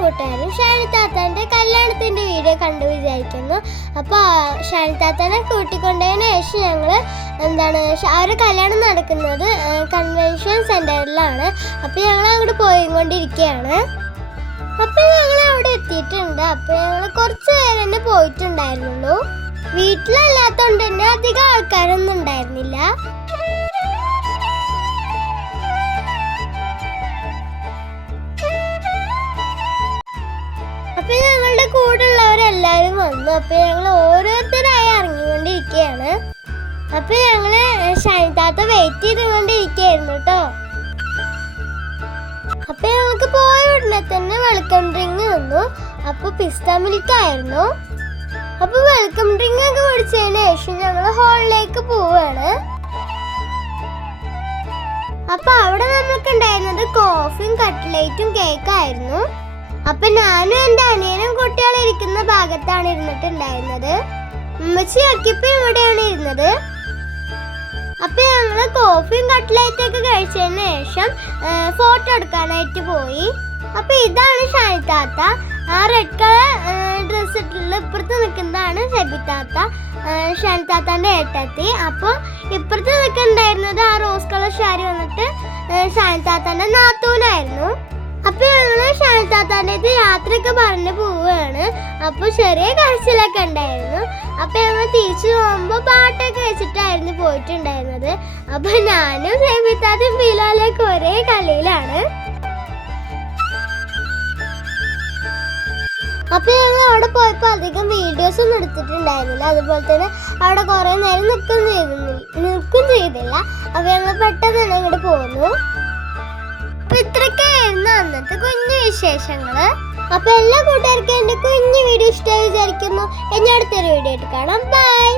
കൂട്ടുകാരും ഷാനി താത്താന്റെ കല്യാണത്തിന്റെ വീഡിയോ കണ്ടു വിചാരിക്കുന്നു. അപ്പോൾ ഷാനി താത്താനെ കൂട്ടിക്കൊണ്ടതിന് ശേഷം ഞങ്ങൾ അവരുടെ കല്യാണം നടക്കുന്നത് കൺവെൻഷൻ സെന്ററിലാണ്. അപ്പോൾ ഞങ്ങൾ അങ്ങോട്ട് പോയിക്കൊണ്ടിരിക്കുകയാണ്. അപ്പോൾ ഞങ്ങൾ അവിടെ എത്തിയിട്ടുണ്ട്. അപ്പോൾ ഞങ്ങൾ കുറച്ച് പേര് തന്നെ പോയിട്ടുണ്ടായിരുന്നുള്ളൂ. വീട്ടിലല്ലാത്തതുകൊണ്ട് തന്നെ അധികം ആൾക്കാരൊന്നും ഉണ്ടായിരുന്നില്ല. അപ്പൊ ഞങ്ങളുടെ കൂടെ ഉള്ളവരെല്ലാവരും വന്നു. അപ്പൊ ഞങ്ങൾ ഓരോരുത്തരായി ഇറങ്ങിക്കൊണ്ടിരിക്കുകയാണ്. അപ്പൊ ഞങ്ങള് ഷാനി താത്ത വെയിറ്റ് ചെയ്തുകൊണ്ടിരിക്കുകയായിരുന്നു കേട്ടോ. അപ്പൊ ഞങ്ങൾക്ക് പോയ ഉടനെ തന്നെ വെൽക്കം ഡ്രിങ്ക് വന്നു. അപ്പൊ പിസ്ത മിൽക്ക് ആയിരുന്നു. അപ്പൊ വെൽക്കം ഡ്രിങ്ക് ഒക്കെ കുടിച്ചതിന് ശേഷം ഞങ്ങൾ ഹാളിലേക്ക് പോവാണ്. അപ്പൊ അവിടെ നമ്മൾക്ക് ഉണ്ടായിരുന്നത് കോഫിയും കട്ട്ലേറ്റും കേക്കും ആയിരുന്നു. അപ്പൊ ഞാനും എൻ്റെ അനിയനും കുട്ടികളും ഇരിക്കുന്ന ഭാഗത്താണ് ഇരുന്നിട്ടുണ്ടായിരുന്നത്. ഉമ്മച്ചി അക്കിപ്പ ഇവിടെയാണ് ഇരുന്നത്. അപ്പൊ ഞങ്ങള് കോഫിയും കട്ട്ലേറ്റും ഒക്കെ കഴിച്ചതിന് ശേഷം ഫോട്ടോ എടുക്കാനായിട്ട് പോയി. അപ്പൊ ഇതാണ് ഷാനി താത്ത. ആ റെഡ് കളർ ഡ്രസ് ഇട്ടുള്ള ഇപ്പുറത്ത് നിൽക്കുന്നതാണ് ഷെബി താത്ത, ഷാനി താത്താന്റെ ഏട്ടത്തി. അപ്പൊ ഇപ്പുറത്ത് നിൽക്കുന്നുണ്ടായിരുന്നത് ആ റോസ് കളർ ഷാരി വന്നിട്ട് ഷാനി താത്താന്റെ നാത്തൂനായിരുന്നു. അപ്പൊ ഞങ്ങള് ഷാനി താത്താൻ്റെ യാത്രയൊക്കെ പറഞ്ഞു പോവുകയാണ്. അപ്പൊ ചെറിയ കരച്ചിലൊക്കെ ഉണ്ടായിരുന്നു. അപ്പൊ ഞങ്ങൾ തിരിച്ചു പോകുമ്പോ പാട്ടൊക്കെ വെച്ചിട്ടായിരുന്നു പോയിട്ടുണ്ടായിരുന്നത്. അപ്പൊ ഞാനും ഷെബി താത്തയും ബിലാലൊക്കെ ഒരേ കളിയിലാണ്. അപ്പൊ ഞങ്ങൾ അവിടെ പോയപ്പോ അധികം വീഡിയോസ് ഒന്നും എടുത്തിട്ടുണ്ടായിരുന്നില്ല. അതുപോലെ തന്നെ അവിടെ കുറെ നേരം നിൽക്കും ചെയ്തില്ല. അപ്പൊ ഞങ്ങൾ പെട്ടെന്ന് തന്നെ ഇങ്ങോട്ട് പോന്നു. അപ്പൊ ഇത്രയൊക്കെയായിരുന്നു അന്നത്തെ കുഞ്ഞു വിശേഷങ്ങള്. അപ്പൊ എല്ലാ കൂട്ടുകാർക്കും എന്റെ കുഞ്ഞു വീഡിയോ ഇഷ്ടമായി വിചാരിക്കുന്നു. ഇനി അടുത്തൊരു വീഡിയോ ആയിട്ട് കാണാം. ബൈ.